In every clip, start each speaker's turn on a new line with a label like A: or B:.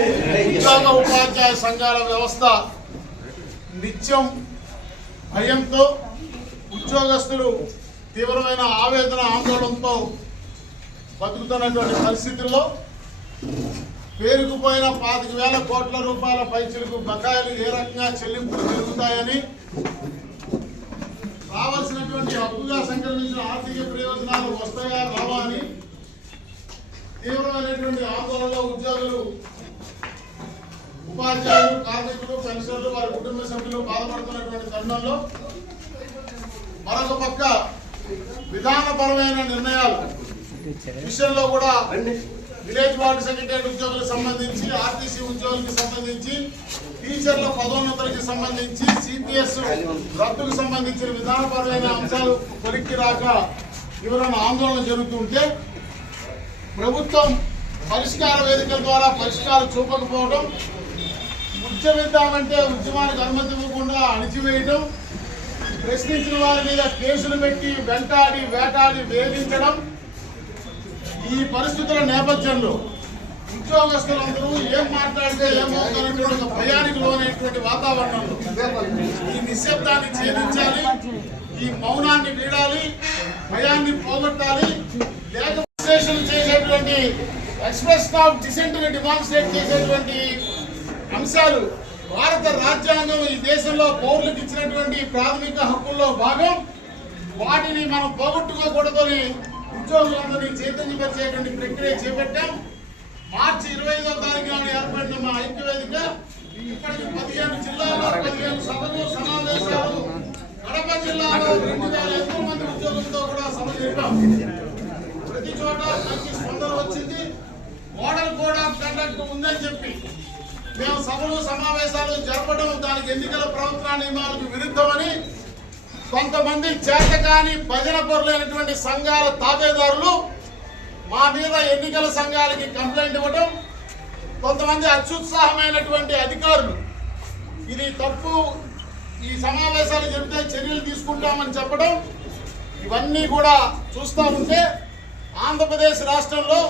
A: ఉద్యోగ ఉపాధ్యాయ సంఘాల వ్యవస్థ నిత్యం భయంతో ఉద్యోగస్తులు తీవ్రమైన ఆవేదన ఆందోళనతో బతుకుతున్నటువంటి పరిస్థితుల్లో పేరుకుపోయిన పాతిక వేల కోట్ల రూపాయల పైచలకు బకాయిలు ఏ రకంగా చెల్లింపులు జరుగుతాయని రావాల్సినటువంటి హక్కుగా సంక్రమించిన ఆర్థిక ప్రయోజనాలు వస్తాయా రావా అని తీవ్రమైనటువంటి ఆందోళనలో ఉద్యోగులు ఉపాధ్యాయులు కార్మికులు పెన్షన్లు వారి కుటుంబ సభ్యులు బాధపడుతున్నటువంటి తరుణంలో మరొక పక్క విధానపరమైన నిర్ణయాలు. విషయంలో కూడా విలేజ్ వార్డు సెక్రటరీ ఉద్యోగులకు సంబంధించి ఆర్టీసీ ఉద్యోగులకు సంబంధించి టీచర్ల పదోన్నతులకు సంబంధించి సిపిఎస్ రద్దుకు సంబంధించిన విధానపరమైన అంశాలు కొలిక్కి రాక వివరణ ఆందోళన జరుగుతుంటే ప్రభుత్వం పరిష్కార వేదికల ద్వారా పరిష్కారం చూపకపోవడం ఉద్యమిద్దామంటే ఉద్యమానికి అనుమతి ఇవ్వకుండా అణిచివేయడం ప్రశ్నించిన వారి మీద కేసులు పెట్టి వెంటాడి వేటాడి వేధించడం ఈ పరిస్థితుల నేపథ్యంలో ఉద్యోగస్తులందరూ ఏం మాట్లాడితే ఏమవుతారనేటువంటి ఒక భయానికి లోనైనటువంటి వాతావరణంలో. ఈ నిశ్శబ్దాన్ని ఛేదించాలి ఈ మౌనాన్ని వీడాలి భయాన్ని పోగొట్టాలి లేక విశ్లేషణ చేసేటువంటి ఎక్స్ప్రెషన్ ఆఫ్ డిసెంట్ డిమాన్స్ట్రేట్ చేసేటువంటి అంశాలు. భారత రాజ్యాంగం ఈ దేశంలో పౌరులకు ఇచ్చినటువంటి ప్రాథమిక హక్కుల్లో భాగం. వాటిని మనం పోగొట్టుకోకూడదని ఉద్యోగులందరినీ చైతన్యపరిచేటువంటి ప్రక్రియ చేపట్టాం. మార్చి ఇరవై ఐదో తారీఖు నాడు ఏర్పడిన మా ఐక్యవేదిక ఇప్పటికి పదిహేను జిల్లాలో పదిహేను సభలు సమావేశాలు కడప జిల్లాలో రెండు వేల ఎక్కువ మంది ఉద్యోగులతో కూడా సభ జరిపాం. ప్రతి చోట మంచి స్పందన వచ్చింది. మోడల్ కోడ్ ఆఫ్ కండక్ట్ ఉందని చెప్పి మేము సభలు సమావేశాలు జరపడం దానికి ఎన్నికల ప్రభుత్వ నియమాలకు విరుద్ధమని కొంతమంది చేతకాని భజన పొరలైనటువంటి సంఘాల తాబేదారులు మా మీద ఎన్నికల సంఘాలకి కంప్లైంట్ ఇవ్వడం కొంతమంది అత్యుత్సాహమైనటువంటి అధికారులు. ఇది తప్పు. ఈ సమావేశాలు చెబితే చర్యలు తీసుకుంటామని చెప్పడం ఇవన్నీ కూడా చూస్తూ ఉంటే ఆంధ్రప్రదేశ్ రాష్ట్రంలో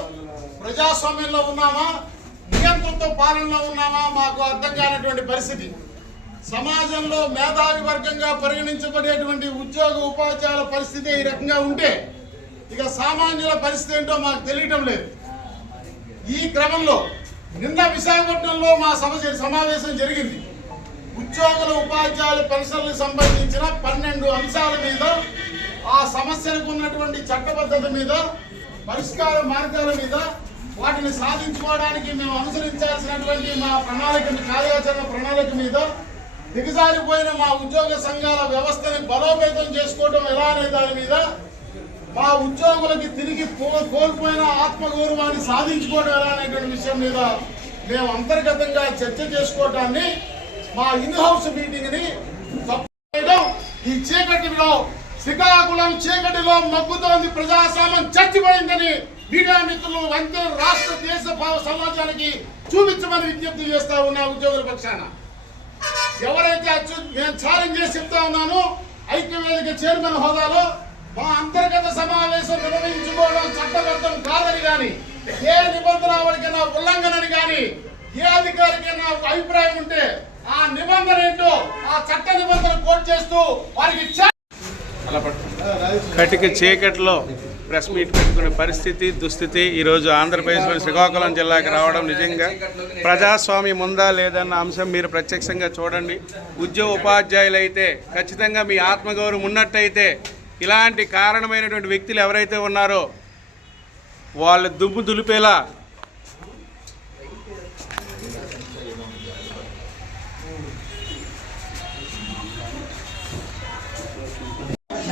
A: ప్రజాస్వామ్యంలో ఉన్నామా? ప్రభుత్వ పాలనలో ఉన్నామా మాకు అర్థం కానటువంటి పరిస్థితి. సమాజంలో మేధావి వర్గంగా పరిగణించబడేటువంటి ఉద్యోగ ఉపాధ్యాయుల పరిస్థితి ఈ రకంగా ఉంటే ఇక సామాన్యుల పరిస్థితి ఏంటో మాకు తెలియటం లేదు. ఈ క్రమంలో నిన్న విశాఖపట్నంలో మా సమస్య సమావేశం జరిగింది. ఉద్యోగుల ఉపాధ్యాయుల పెన్షన్లకు సంబంధించిన పన్నెండు అంశాల మీద ఆ సమస్యలకు ఉన్నటువంటి చట్టబద్ధత మీద పరిష్కార మార్గాల మీద వాటిని సాధించుకోవడానికి మేము అనుసరించాల్సినటువంటి మా ప్రణాళిక కార్యాచరణ ప్రణాళిక మీద దిగజారిపోయిన మా ఉద్యోగ సంఘాల వ్యవస్థని బలోపేతం చేసుకోవడం ఎలా అనే దాని మీద మా ఉద్యోగులకి తిరిగి కోల్పోయిన ఆత్మగౌరవాన్ని సాధించుకోవడం ఎలా అనేటువంటి విషయం మీద మేము అంతర్గతంగా చర్చ చేసుకోవటాన్ని మా ఇన్ హౌస్ మీటింగ్ని ఈ చీకటిలో శ్రీకాకుళం చీకటిలో మగ్గుతోంది ప్రజాస్వామ్యం చచ్చిపోయిందని మీడియా మిత్రులు అంతే రాష్ట్ర దేశ భావ- సమాజానికి చూపించమని విజ్ఞప్తి చేస్తా ఉన్నా ఉద్యోగుల పక్షాన. ఎవరైతే అచ్చు నేను ఛాలెంజ్ చేసి చెప్తా ఉన్నాను ఐక్యవేదిక చైర్మన్ హోదాలో మా అంతర్గత సమావేశం నిర్వహించుకోవడం చట్టబద్ధం కాదని కానీ ఏ నిబంధనావళికైనా ఉల్లంఘనని కానీ ఏ అధికారికైనా అభిప్రాయం ఉంటే ఆ నిబంధన ఏంటో ఆ చట్ట నిబంధన కోట్ చేస్తూ వారికి
B: కటిక చీకట్లో ప్రెస్ మీట్ పెట్టుకునే పరిస్థితి దుస్థితి ఈరోజు ఆంధ్రప్రదేశ్లోని శ్రీకాకుళం జిల్లాకి రావడం నిజంగా ప్రజాస్వామ్యం ఉందా లేదన్న అంశం మీరు ప్రత్యక్షంగా చూడండి. ఉద్యోగ ఉపాధ్యాయులు అయితే ఖచ్చితంగా మీ ఆత్మగౌరవం ఉన్నట్టయితే ఇలాంటి కారణమైనటువంటి వ్యక్తులు ఎవరైతే ఉన్నారో వాళ్ళ దుమ్ము దులిపేలా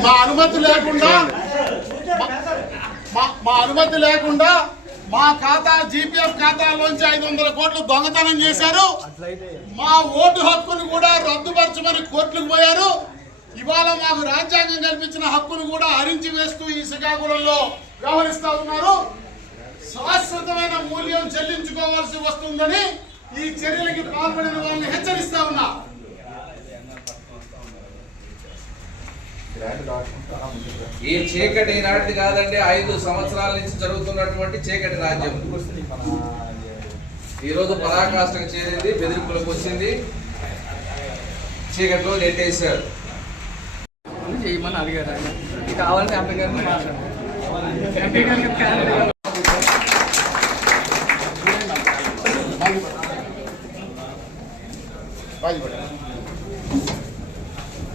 A: మా అనుమతి లేకుండా మా- మా అనుమతి లేకుండా మా ఖాతా జీపీఎఫ్ ఖాతాలోంచి ఐదు వందల కోట్లు దొంగతనం చేశారు. మా ఓటు హక్కును కూడా రద్దుపరచమని కోర్టులకు పోయారు. ఇవాళ మాకు రాజ్యాంగం కల్పించిన హక్కును కూడా హరించి వేస్తూ ఈ శ్రీకాకుళంలో వ్యవహరిస్తా ఉన్నారు. శాశ్వతమైన మూల్యం చెల్లించుకోవాల్సి వస్తుందని ఈ చర్యలకి పాల్పడిన వాళ్ళని హెచ్చరిస్తా ఉన్నా.
C: ఈ చీకటి ఈనాటిది కాదండి ఐదు సంవత్సరాల నుంచి జరుగుతున్నటువంటి చీకటి రాజ్యం. ఈరోజు పరాకాష్ఠకు చేరింది బెదిరింపులకు వచ్చింది. చీకట్లో నెట్టేశారు.
D: చేయమని అడిగారు ఆయన. కావాలంటే ఎంపీ గారిని మాట్లాడారు ఎంపీ గారికి క్యారెక్టర్
A: బాజీ పడండి. ఇది ఇవ్వండి. ఆ,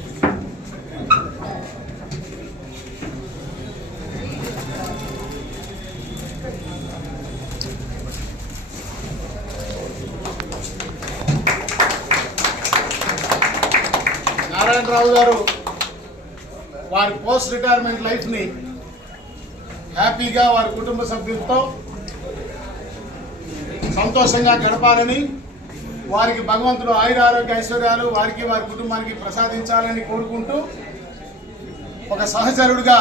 A: రావు గారు వారి పోస్ట్ రిటైర్మెంట్ లైఫ్ని హ్యాపీగా వారి కుటుంబ సభ్యులతో సంతోషంగా గడపాలని వారికి భగవంతుడు ఆయుర ఆరోగ్య ఐశ్వర్యాలు వారికి వారి కుటుంబానికి ప్రసాదించాలని కోరుకుంటూ ఒక సహచరుడిగా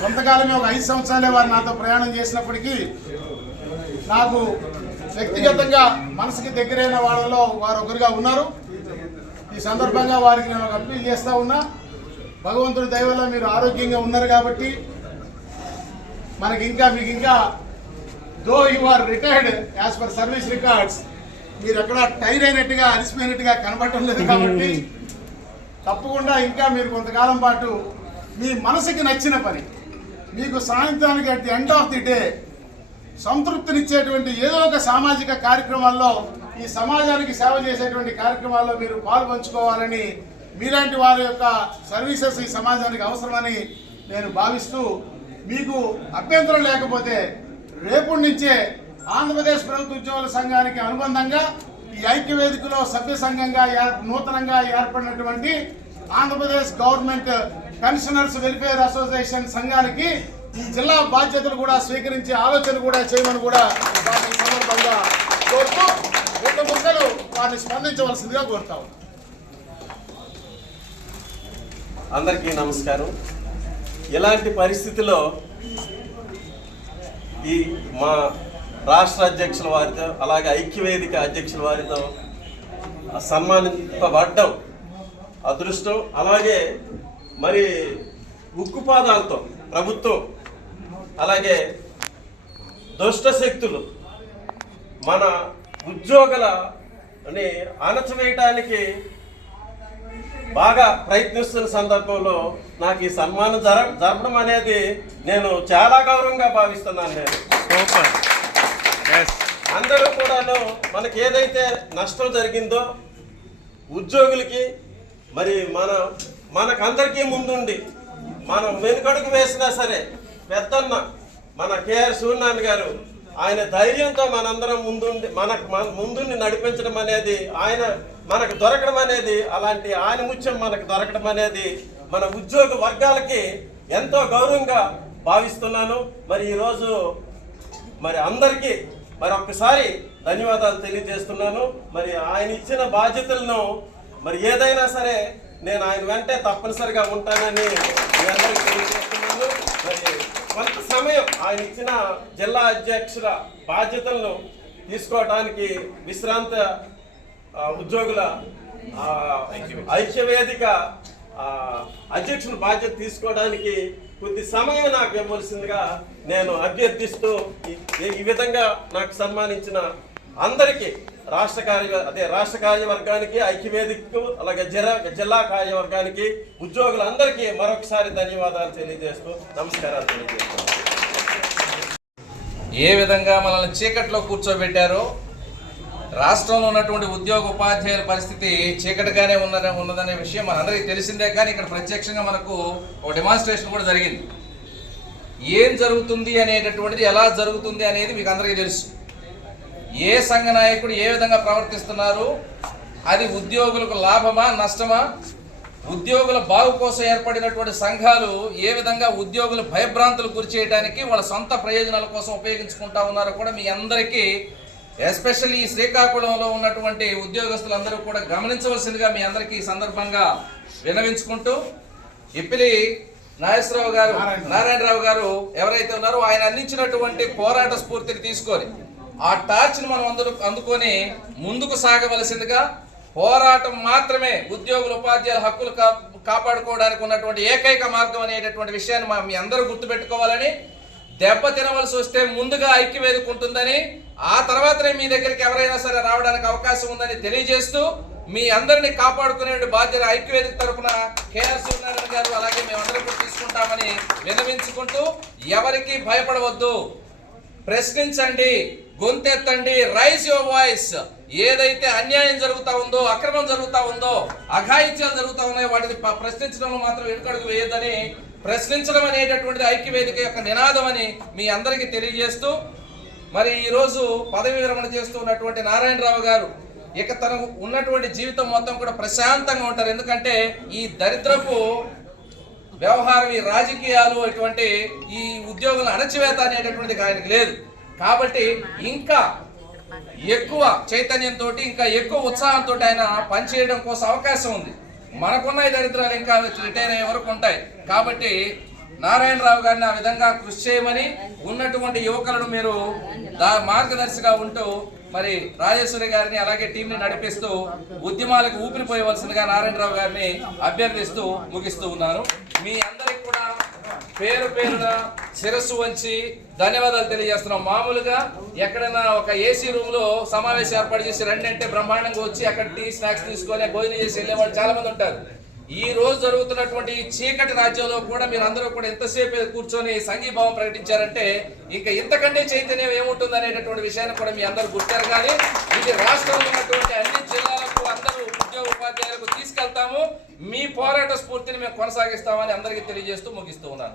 A: కొంతకాలమే ఒక ఐదు సంవత్సరాలే వారు నాతో ప్రయాణం చేసినప్పటికీ నాకు వ్యక్తిగతంగా మనసుకి దగ్గరైన వాళ్ళలో వారు ఒకరుగా ఉన్నారు. ఈ సందర్భంగా వారికి నేను ఒక అప్పీల్ చేస్తా ఉన్నా. భగవంతుడి దయవల్ల మీరు ఆరోగ్యంగా ఉన్నారు కాబట్టి మనకి ఇంకా మీకు ఇంకా though you are retired as per service records మీరు ఎక్కడ టైర్ అయినట్టుగా అలసిపోయినట్టుగా కనబడటం లేదు కాబట్టి తప్పకుండా ఇంకా మీరు కొంతకాలం పాటు మీ మనసుకి నచ్చిన పని మీకు సాయంత్రానికి at the end of the day సంతృప్తినిచ్చేటువంటి ఏదో ఒక సామాజిక కార్యక్రమాల్లో ఈ సమాజానికి సేవ చేసేటువంటి కార్యక్రమాల్లో మీరు పాల్పంచుకోవాలని మీలాంటి వారి యొక్క సర్వీసెస్ ఈ సమాజానికి అవసరమని నేను భావిస్తూ మీకు అభ్యంతరం లేకపోతే రేపు నుంచే ఆంధ్రప్రదేశ్ ప్రభుత్వ ఉద్యోగుల సంఘానికి అనుబంధంగా ఈ ఐక్య వేదికలో సభ్య సంఘంగా నూతనంగా ఏర్పడినటువంటి Andhra Pradesh government pensioners welfare association సంఘానికి ఈ జిల్లా బాధ్యతలు కూడా స్వీకరించే ఆలోచన కూడా చేయమని కూడా సందర్భంగా కోరుతూ రెండు ముక్కలు వారిని స్పందించవలసిందిగా కోరుతా
E: అందరికీ నమస్కారం. ఇలాంటి పరిస్థితిలో ఈ మా రాష్ట్ర అధ్యక్షుల వారితో అలాగే ఐక్యవేదిక అధ్యక్షుల వారితో సన్మానింపబడ్డం అదృష్టం. అలాగే మరి ఉక్కుపాదాలతో ప్రభుత్వం అలాగే దుష్టశక్తులు మన ఉద్యోగులని అణచివేయటానికి బాగా ప్రయత్నిస్తున్న సందర్భంలో నాకు ఈ సన్మానం జర జరపడం అనేది నేను చాలా గౌరవంగా భావిస్తున్నాను నేను. అందరూ కూడాను మనకి ఏదైతే నష్టం జరిగిందో ఉద్యోగులకి మరి మన మనకందరికీ ముందుండి మనం వెనుకడుగు వేసినా సరే పెద్దన్న మన కేఆర్ సూర్యనారాయణ గారు ఆయన ధైర్యంతో మనందరం ముందుండి మనకు ముందుండి నడిపించడం అనేది ఆయన మనకు దొరకడం అనేది అలాంటి ఆయన ముత్యం మనకు దొరకడం అనేది మన ఉద్యోగ వర్గాలకి ఎంతో గౌరవంగా భావిస్తున్నాను. మరి ఈరోజు మరి అందరికీ మరి ఒక్కసారి ధన్యవాదాలు తెలియజేస్తున్నాను. మరి ఆయన ఇచ్చిన బాధ్యతలను మరి ఏదైనా సరే నేను ఆయన వెంటే తప్పనిసరిగా ఉంటానని మీ అందరికీ తెలియజేస్తున్నాను. మరి కొంత సమయం ఆయన ఇచ్చిన జిల్లా అధ్యక్షుల బాధ్యతలను తీసుకోవడానికి విశ్రాంత ఉద్యోగుల ఐక్యవేదిక అధ్యక్షుని బాధ్యత తీసుకోవడానికి కొద్ది సమయం నాకు ఇవ్వవలసిందిగా నేను అభ్యర్థిస్తూ ఈ విధంగా నాకు సన్మానించిన అందరికీ రాష్ట్ర కార్య అదే రాష్ట్ర కార్యవర్గానికి ఐక్యవేదికకు అలాగే జిల్లా జిల్లా కార్యవర్గానికి ఉద్యోగులందరికీ మరొకసారి ధన్యవాదాలు తెలియజేస్తూ నమస్కారాలు తెలియజేస్తున్నాను.
C: ఏ విధంగా మనల్ని చీకట్లో కూర్చోబెట్టారో రాష్ట్రంలో ఉన్నటువంటి ఉద్యోగ ఉపాధ్యాయుల పరిస్థితి చీకటిగానే ఉన్నద ఉన్నదనే విషయం మనందరికీ తెలిసిందే కానీ ఇక్కడ ప్రత్యక్షంగా మనకు ఒక డెమాన్స్ట్రేషన్ కూడా జరిగింది. ఏం జరుగుతుంది అనేటటువంటిది ఎలా జరుగుతుంది అనేది మీకు అందరికీ తెలుసు. ఏ సంఘ నాయకుడు ఏ విధంగా ప్రవర్తిస్తున్నారు? అది ఉద్యోగులకు లాభమా నష్టమా? ఉద్యోగుల బాగు కోసం ఏర్పడినటువంటి సంఘాలు ఏ విధంగా ఉద్యోగులు భయభ్రాంతులు గురి చేయడానికి వాళ్ళ సొంత ప్రయోజనాల కోసం ఉపయోగించుకుంటా ఉన్నారో కూడా మీ అందరికీ ఎస్పెషల్లీ ఈ శ్రీకాకుళంలో ఉన్నటువంటి ఉద్యోగస్తులందరూ కూడా గమనించవలసిందిగా మీ అందరికీ ఈ సందర్భంగా వినవించుకుంటూ ఇప్పిలి నాగేశ్వరరావు గారు నారాయణరావు గారు ఎవరైతే ఉన్నారో ఆయన అందించినటువంటి పోరాట స్ఫూర్తిని తీసుకొని ఆ టార్చ్ను మనం అందరూ అందుకొని ముందుకు సాగవలసిందిగా పోరాటం మాత్రమే ఉద్యోగుల ఉపాధ్యాయుల హక్కులు కా కాపాడుకోవడానికి ఉన్నటువంటి ఏకైక మార్గం అనేటటువంటి విషయాన్ని మా మీ అందరూ గుర్తుపెట్టుకోవాలని దెబ్బ తినవలసి వస్తే ముందుగా ఐక్యవేదిక ఉంటుందని ఆ తర్వాతనే మీ దగ్గరికి ఎవరైనా సరే రావడానికి అవకాశం ఉందని తెలియజేస్తూ మీ అందరినీ కాపాడుకునే బాధ్యత ఐక్యవేదిక తరఫున కేఆర్ సూర్యనారాయణ గారు అలాగే మేమందరం కూడా తీసుకుంటామని విన్నవించుకుంటూ ఎవరికి భయపడవద్దు. ప్రశ్నించండి. గొంతెత్తండి రైజ్ యువర్ వాయిస్. ఏదైతే అన్యాయం జరుగుతా ఉందో అక్రమం జరుగుతా ఉందో అఘాయిత్యాలు జరుగుతూ ఉన్నాయో వాటిని ప్రశ్నించడంలో మాత్రం వెనుకడుగు వేయొద్దని ప్రశ్నించడం అనేటటువంటిది ఐక్యవేదిక యొక్క నినాదం అని మీ అందరికీ తెలియజేస్తూ మరి ఈరోజు పదవి విరమణ చేస్తూ ఉన్నటువంటి నారాయణరావు గారు ఇక తనకు ఉన్నటువంటి జీవితం మొత్తం కూడా ప్రశాంతంగా ఉంటారు. ఎందుకంటే ఈ దరిద్రపు వ్యవహారం ఈ రాజకీయాలు ఇటువంటి ఈ ఉద్యోగుల అణచివేత అనేటటువంటిది ఆయనకి లేదు. కాబట్టి ఇంకా ఎక్కువ చైతన్యంతో ఇంకా ఎక్కువ ఉత్సాహంతో ఆయన పనిచేయడం కోసం అవకాశం ఉంది. మనకున్న దరిద్రాలు ఇంకా రిటైర్ అయ్యే వరకు ఉంటాయి. కాబట్టి నారాయణరావు గారిని ఆ విధంగా కృషి చేయమని ఉన్నటువంటి యువకులను మీరు దా మార్గదర్శిగా ఉంటూ మరి రాజేశ్వరి గారిని అలాగే టీంని నడిపిస్తూ ఉద్యమాలకు ఊపిరిపోయవలసిందిగా నారాయణరావు గారిని అభ్యర్థిస్తూ ముగిస్తూ ఉన్నాను. మీ అందరికి కూడా పేరు పేరున శిరస్సు వంచి ధన్యవాదాలు తెలియజేస్తున్నాం. మామూలుగా ఎక్కడైనా ఒక ఏసీ రూమ్లో సమావేశం ఏర్పాటు చేసి రండి అంటే బ్రహ్మాండంగా వచ్చి అక్కడ టీ స్నాక్స్ తీసుకొని భోజనం చేసి వెళ్ళేవాళ్ళు చాలా మంది ఉంటారు. ఈ రోజు జరుగుతున్నటువంటి ఈ చీకటి రాజ్యంలో కూడా మీరు అందరూ కూడా ఎంతసేపు కూర్చొని సంఘీభావం ప్రకటించారంటే ఇంకా ఇంతకంటే చైతన్యం ఏముంటుంది అనేటటువంటి విషయాన్ని కూడా మీ అందరూ గుర్తారు. కానీ ఇది రాష్ట్రంలో ఉన్నటువంటి అన్ని జిల్లాలకు ఉపాధ్యాయులకు తీసుకెళ్తాము. మీ పోరాట స్ఫూర్తిని మేము కొనసాగిస్తామని అందరికీ తెలియజేస్తూ ముగిస్తూ ఉన్నాను.